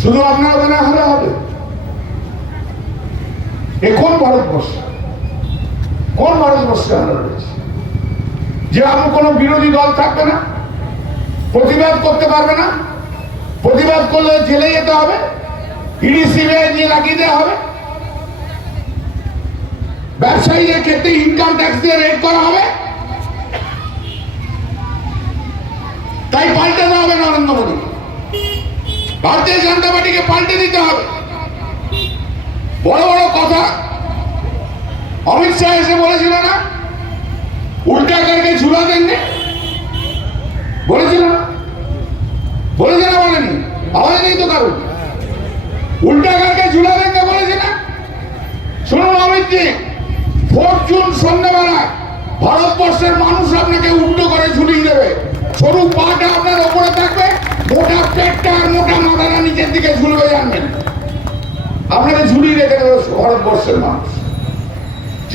শুধু আপনার ওখানে হলে হবে। এ কোন ভারতবর্ষ? কোন ভারতবর্ষে আমরা রয়েছি? যে আমার কোনো বিরোধী দল থাকবে না, প্রতিবাদ করতে পারবে না, প্রতিবাদ করলে জেলে যেতে হবে, ইডি, সিবিআই দিয়ে লাগিয়ে দেওয়া হবে, ব্যবসায়ীদের ক্ষেত্রে ইনকাম ট্যাক্স দিয়ে রেট করা হবে তাই পাল্টে দেওয়া হবে নরেন্দ্র মোদী। ভারতীয় জনতা পার্টিকে পাল্টে দিতে হবে। বড় বড় কথা অমিত শাহ এসে বলেছিল না? উল্টা করকে ঝুলা দেননি? বলেছিল বলেছে না বলেনি আওয়াজ নেই তো কারণ উল্টা করকে ঝুলা দেনকে বলেছে না? শুনুন অমিত জি, ফোর্থ জুন সন্ধ্যাবেলায় ভারতবর্ষের মানুষ আপনাকে উল্টো করে ঝুলিয়ে দেবে। সরু পাটা আপনার ওপরে থাকবে, মোটা পেটটা আর মোটা মাথাটা নিচের দিকে ঝুলবে জানবেন আপনাকে ঝুলিয়ে রেখে দেবে ভারতবর্ষের মানুষ।